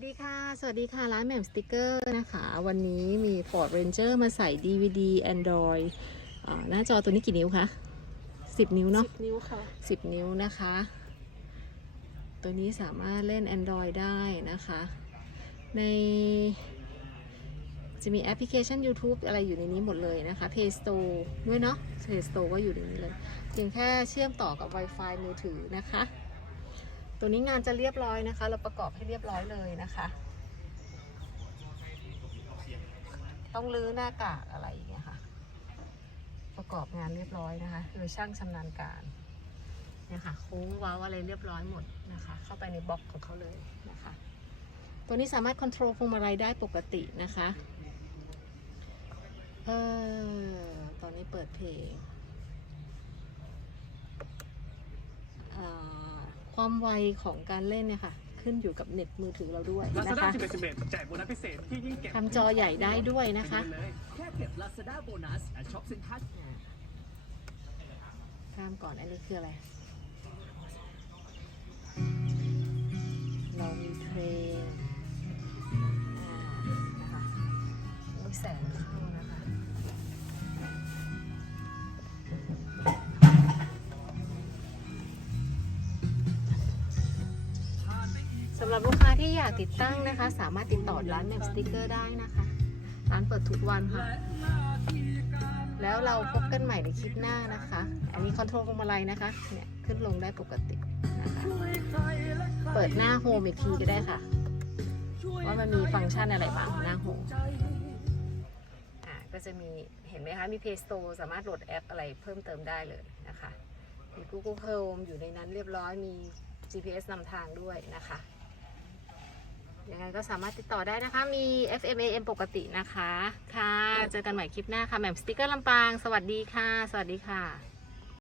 สวัสดีค่ะ สวัสดีค่ะ ร้านแหม่มสติกเกอร์นะคะ วันนี้มี Ford Ranger มาใส่ DVD Android อ่าหน้าจอตัวนี้กี่นิ้วคะ 10 นิ้วเนาะสิบนิ้วค่ะ 10 นิ้วนะคะ ตัวนี้สามารถเล่น Android ได้นะคะ ในจะมีแอปพลิเคชัน YouTube อะไรอยู่ในนี้หมดเลยนะคะ Play Store ด้วยเนาะ Play Store ก็อยู่ในนี้เลย เพียงแค่เชื่อมต่อกับ Wi-Fi มือถือนะคะ ตัวนี้งานจะเรียบร้อยนะคะ เราประกอบให้เรียบร้อยเลยนะคะ ต้องรื้อหน้ากากอะไรอย่างเงี้ยค่ะ ประกอบงานเรียบร้อยนะคะ โดยช่างชำนาญการเนี่ยค่ะโค้งว้าอะไรเรียบร้อยหมดนะคะ เข้าไปในบล็อกของเขาเลยนะคะ ตัวนี้สามารถควบคุมพวงมาลัยได้ปกตินะคะ เออตอนนี้เปิดเพลงอ่า ความไวของการเล่นเนี่ยค่ะ ขึ้นอยู่กับเน็ตมือถือเราด้วยลาซานะด้าคะ11 11แจกโบนัสพิเศษที่ยิ่งเก็บทำจอใหญ่ได้ด้วยนะคะไปเลย แค่เก็บ Lazada โบนัสและช็อปสินค้า ข้ามก่อนอันนี้คืออะไร เรามีเทรน สำหรับลูกค้าที่อยากติดตั้งนะคะ สามารถติดต่อร้านแมปสติกเกอร์ได้นะคะ ร้านเปิดทุกวันค่ะ แล้วเราพบกันใหม่ในคลิปหน้านะคะ อันนี้คอนโทรลพวงมาลัยนะคะเนี่ยขึ้นลงได้ปกตินะคะ เปิดหน้าโฮมอีกทีก็ได้ค่ะ ว่ามันมีฟังก์ชันอะไรบ้างหน้าโฮมอ่าก็จะมีเห็นไหมคะ มี Play Store สามารถโหลดแอปอะไรเพิ่มเติมได้เลยนะคะ มี Google Home อยู่ในนั้นเรียบร้อยมี GPS นำทางด้วยนะคะ ยังไงก็สามารถติดต่อได้นะคะ มี FM AM ปกตินะคะ ค่ะ เจอกันใหม่คลิปหน้าค่ะแหม่มสติกเกอร์ลำปาง สวัสดีค่ะ สวัสดีค่ะ